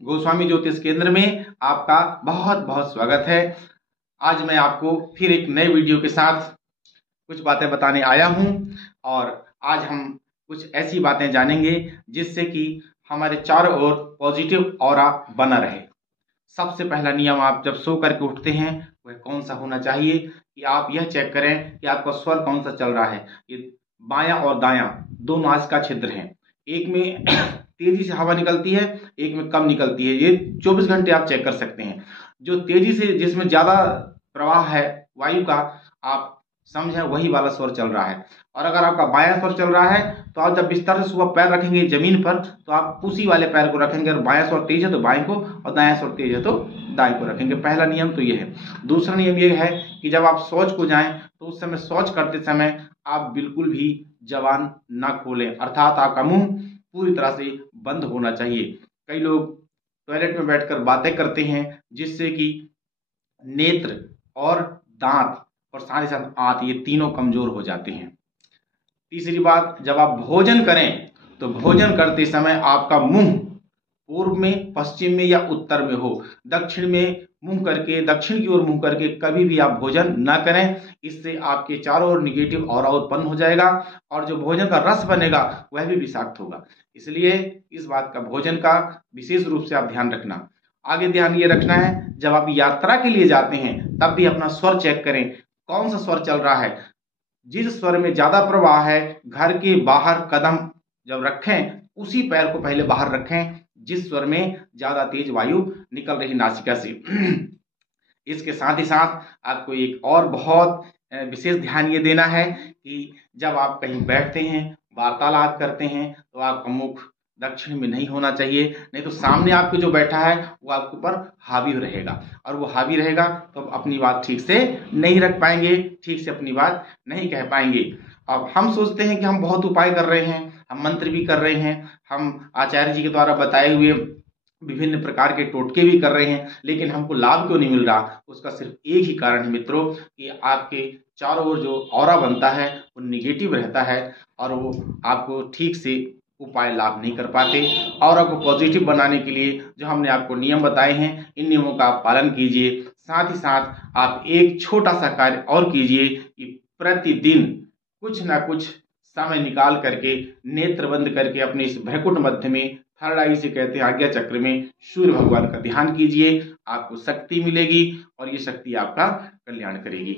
गोस्वामी ज्योतिष केंद्र में आपका बहुत बहुत स्वागत है। आज मैं आपको फिर एक नए वीडियो के साथ कुछ बातें बताने आया हूं और आज हम कुछ ऐसी बातें जानेंगे जिससे कि हमारे चारों ओर पॉजिटिव ऑरा बना रहे। सबसे पहला नियम, आप जब सो करके उठते हैं वह कौन सा होना चाहिए कि आप यह चेक करें कि आपका स्वर कौन सा चल रहा है। ये बायां और दायां दो नासिका छिद्र हैं, एक में तेजी से हवा निकलती है, एक में कम निकलती है। ये 24 घंटे आप चेक कर सकते हैं। जो तेजी से, जिसमें ज्यादा प्रवाह है वायु का, आप समझें वही वाला स्वर चल रहा है। और अगर आपका बायां स्वर चल रहा है तो आप जब बिस्तर से सुबह पैर रखेंगे जमीन पर तो आप उसी वाले पैर को रखेंगे, और बायां स्वर तेज है तो बाएं को, और दायां स्वर तेज है तो दाएं को रखेंगे। पहला नियम तो ये है। दूसरा नियम ये है कि जब आप शौच को जाएं तो उस समय शौच करते समय आप बिल्कुल भी जबान ना खोलें, अर्थात आपका मुंह पूरी तरह से बंद होना चाहिए। कई लोग टॉयलेट में बैठकर बातें करते हैं जिससे कि नेत्र और दांत और साथ ही साथ आंत, ये तीनों कमजोर हो जाते हैं। तीसरी बात, जब आप भोजन करें तो भोजन करते समय आपका मुंह पूर्व में, पश्चिम में या उत्तर में हो। दक्षिण में मुंह करके, दक्षिण की ओर मुंह करके कभी भी आप भोजन ना करें। इससे आपके चारों ओर निगेटिव ऑरा उत्पन्न हो जाएगा और जो भोजन का रस बनेगा वह भी विषाक्त होगा। इसलिए इस बात का, भोजन का विशेष रूप से आप ध्यान रखना। आगे ध्यान ये रखना है, जब आप यात्रा के लिए जाते हैं तब भी अपना स्वर चेक करें, कौन सा स्वर चल रहा है। जिस स्वर में ज्यादा प्रवाह है, घर के बाहर कदम जब रखें उसी पैर को पहले बाहर रखें जिस स्वर में ज्यादा तेज वायु निकल रही नासिका से। इसके साथ ही साथ आपको एक और बहुत विशेष ध्यान ये देना है कि जब आप कहीं बैठते हैं, वार्तालाप करते हैं, तो आपका मुख दक्षिण में नहीं होना चाहिए, नहीं तो सामने आपके जो बैठा है वो आपके ऊपर हावी रहेगा, और वो हावी रहेगा तो आप अपनी बात ठीक से नहीं रख पाएंगे, ठीक से अपनी बात नहीं कह पाएंगे। अब हम सोचते हैं कि हम बहुत उपाय कर रहे हैं, हम मंत्र भी कर रहे हैं, हम आचार्य जी के द्वारा बताए हुए विभिन्न प्रकार के टोटके भी कर रहे हैं, लेकिन हमको लाभ क्यों नहीं मिल रहा? उसका सिर्फ एक ही कारण है मित्रों, कि आपके चारों ओर जो ऑरा बनता है वो निगेटिव रहता है और वो आपको ठीक से उपाय लाभ नहीं कर पाते। और आपको पॉजिटिव बनाने के लिए जो हमने आपको नियम बताए हैं, इन नियमों का आप पालन कीजिए। साथ ही साथ आप एक छोटा सा कार्य और कीजिए कि प्रतिदिन कुछ ना कुछ समय निकाल करके, नेत्र बंद करके, अपने इस भ्रकुट मध्य में, थर्ड आई से कहते हैं आज्ञा चक्र में, सूर्य भगवान का ध्यान कीजिए। आपको शक्ति मिलेगी और ये शक्ति आपका कल्याण करेगी।